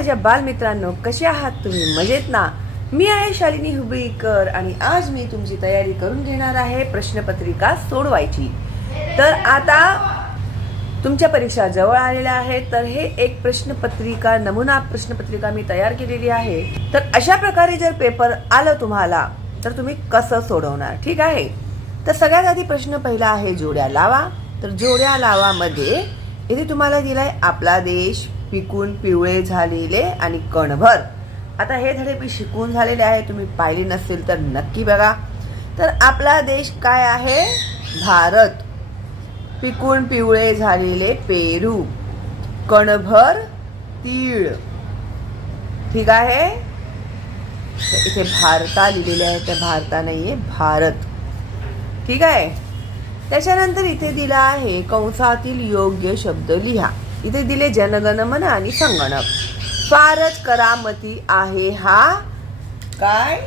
माझ्या बालमित्रांनो कसे आहात तुम्ही? मजेत ना? मी आहे शालिनी हुबळीकर आणि आज मी तुमची तयारी करून घेणार आहे प्रश्नपत्रिका सोडवायची. तर आता तुमच्या परीक्षा जवळ आलेल्या आहेत तर हे एक प्रश्नपत्रिका नमुना प्रश्नपत्रिका मी तयार केलेली आहे. तर अशा प्रकारे जर पेपर आलं तुम्हाला तर तुम्ही कसं सोडवणार? ठीक आहे? तर सगळ्यात आधी प्रश्न पहिला आहे जोड्या लावा. तर जोड्या लावामध्ये इथे तुम्हाला दिलाय आपला देश पिकून पिवळे झालेले आणि कणभर. आता हे धडे मी शिकून झालेले आहे तुम्ही पाहिले नसेल तर नक्की बघा. तर आपला देश काय आहे? भारत. पिकून पिवळे झालेले पेरू. कणभर तीळ. ठीक आहे? इथे भारता लिहिलेले आहे तर भारता आहे भारत. ठीक आहे? त्याच्यानंतर इथे दिला आहे कंसातील योग्य शब्द लिहा. इथे दिले जनगणमन आणि संगणक फारच करामती आहे हा. काय?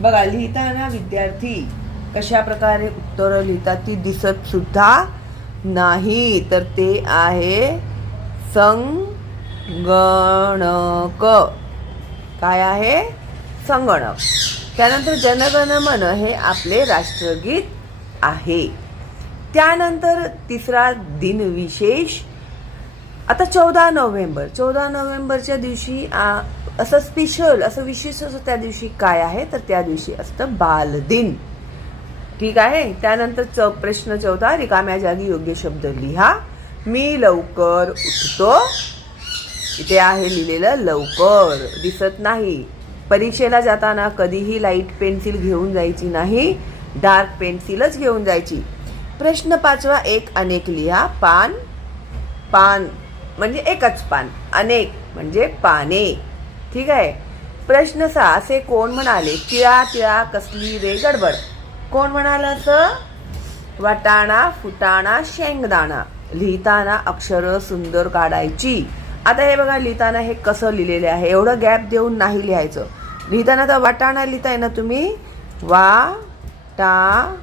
बघा लिहिताना विद्यार्थी कशा प्रकारे उत्तरं लिहितात ती दिसत सुद्धा नाही. तर ते आहे संगणक. काय आहे? संगणक. त्यानंतर जनगणमन हे आपले राष्ट्रगीत आहे. त्यानंतर तिसरा दिनविशेष आता चौदा नोव्हेंबर चौदा नोव्हेंबरच्या दिवशी असं स्पेशल असं विशेष असं त्या दिवशी काय आहे? तर त्या दिवशी असतं बालदिन. ठीक आहे? त्यानंतर च प्रश्न चौदा रिकाम्या जागी योग्य शब्द लिहा. मी लवकर उठतो. इथे आहे लिहिलेलं लवकर. दिसत नाही. परीक्षेला जाताना कधीही लाइट पेन्सिल घेऊन जायची नाही. डार्क पेन्सिलच घेऊन जायची. प्रश्न पाचवा एक अनेक लिहा. पान. पान. म्हणजे एकच पान. अनेक म्हणजे पाने. ठीक आहे? प्रश्न सा असे कोण म्हणाले तिळा तिळा कसली रे गडबड. कोण म्हणाल असं? वाटाणा फुटाणा शेंगदाणा. लिहिताना अक्षर सुंदर काढायची. आता हे बघा लिहिताना हे कसं लिहिलेले आहे? एवढं गॅप देऊन नाही लिहायचं. लिहिताना तर वाटाणा लिहिताय ना तुम्ही? वा टा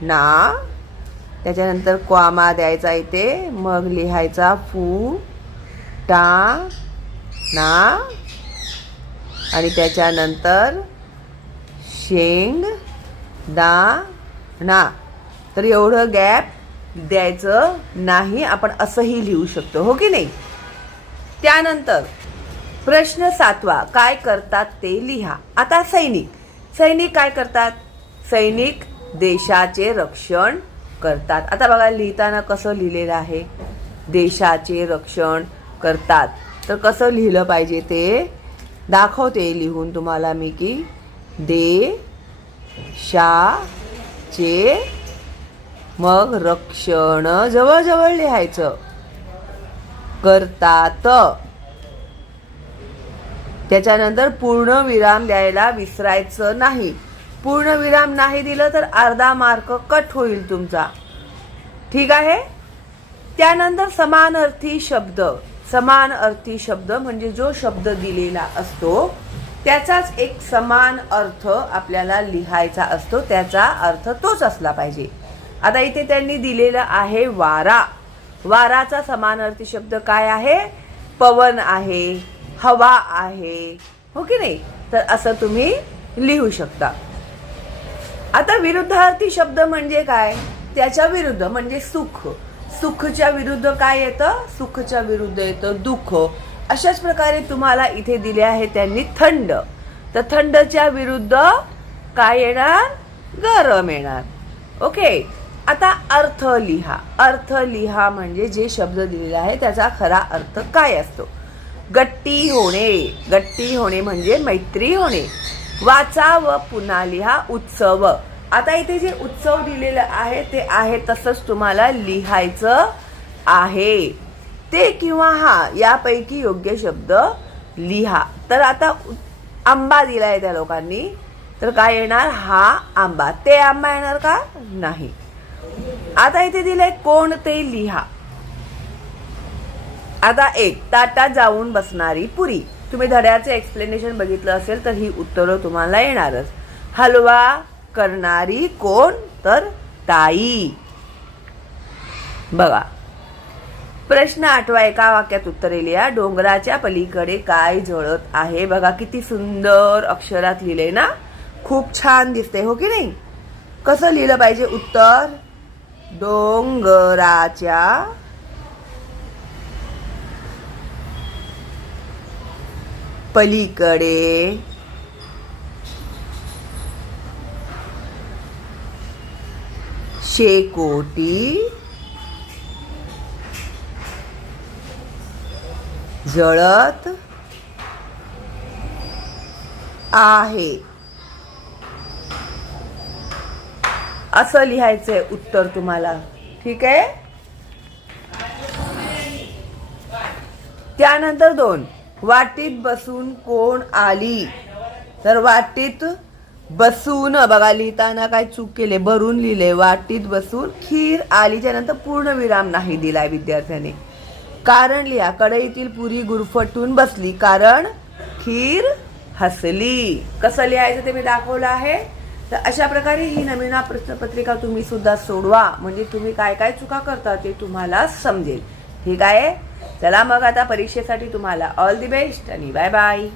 ना त्याच्यानंतर क्वामा द्यायचा इथे मग लिहायचा फू टा ना आणि त्याच्यानंतर शेंग दा ना. तर एवढं गॅप द्यायचं नाही आपण असंही लिहू शकतो हो की नाही? त्यानंतर प्रश्न सातवा काय करतात ते लिहा. आता सैनिक. सैनिक काय करतात? सैनिक देशाचे रक्षण करतात. आता बघा लिहिताना कसं लिहिलेलं आहे? देशाचे रक्षण करतात. तर कसं लिहिलं पाहिजे ते? दाखवते लिहून तुम्हाला मी की दे शा चे मग रक्षण जवळजवळ लिहायचं. करतात. त्याच्यानंतर पूर्ण विराम द्यायला विसरायचं नाही. पूर्ण विराम नाही दिलं तर अर्धा मार्क कट होईल तुमचा. ठीक आहे? त्यानंतर समान अर्थी शब्द. समान अर्थी शब्द म्हणजे जो शब्द दिलेला असतो त्याचाच एक समान अर्थ आपल्याला लिहायचा असतो त्याचा अर्थ तोच असला पाहिजे. आता इथे त्यांनी दिलेला आहे वारा. वाराचा समानार्थी शब्द काय आहे? पवन आहे हवा आहे. हो की नाही? तर असं तुम्ही लिहू शकता. आता विरुद्धार्थी शब्द म्हणजे काय? त्याच्या विरुद्ध म्हणजे सुख. सुखच्या विरुद्ध काय येतं? सुखच्या विरुद्ध येतं दुःख. अशाच प्रकारे तुम्हाला इथे दिले आहे त्यांनी थंड. तर थंडच्या विरुद्ध काय येणार? गरम येणार. ओके आता अर्थ लिहा. अर्थ लिहा म्हणजे जे शब्द दिलेला आहे त्याचा खरा अर्थ काय असतो? गट्टी होणे. गट्टी होणे म्हणजे मैत्री होणे. वाचा व पुन्हा लिहा उत्सव. आता इथे जे उत्सव दिलेलं आहे ते आहे तसंच तुम्हाला लिहायचं आहे. ते किंवा हा यापैकी योग्य शब्द लिहा. तर आता आंबा आंबा दिलाय त्या लोकांनी. तर काय येणार? हा आंबा. ते आंबा येणार का? नाही. आता इथे दिलंय कोण ते लिहा. आता एक ताटात जाऊन बसणारी पुरी. तुम्ही धड्याचे एक्सप्लेनेशन बघितलं असेल तर ही उत्तरं तुम्हाला येणारच. हलवा करणारी कोण? तर ताई. बघा. प्रश्न आठवा एका वाक्यात उत्तरे लिहा. डोंगराच्या पलीकडे काय जळत आहे? बघा किती सुंदर अक्षरात लिहिले ना? खूप छान दिसते हो की नाही? कसं लिहिलं पाहिजे उत्तर? डोंगराच्या पलीकडे. शेकोटी. जळत. आहे. असं लिहायचंय उत्तर तुम्हाला. ठीक आहे? त्यानंतर दोन. वाटीत बसून कोण आली? तर वाटीत बसून बघा लिहिताना काय चूक केले? भरून लिहिले. वाटीत बसून खीर आलीच्या नंतर पूर्ण विराम नाही दिलाय विद्यार्थ्याने. कारण लिहा कढईतील पुरी गुरफटून बसली. कारण खीर हसली. कसं लिहायचं ते मी दाखवलं आहे. तर अशा प्रकारे ही नमुना प्रश्नपत्रिका तुम्ही सुद्धा सोडवा. म्हणजे तुम्ही काय काय चुका करता ते तुम्हाला समजेल. ठीक आहे? चला मग आता परीक्षेसाठी तुम्हाला ऑल दी बेस्ट आणि बाय बाय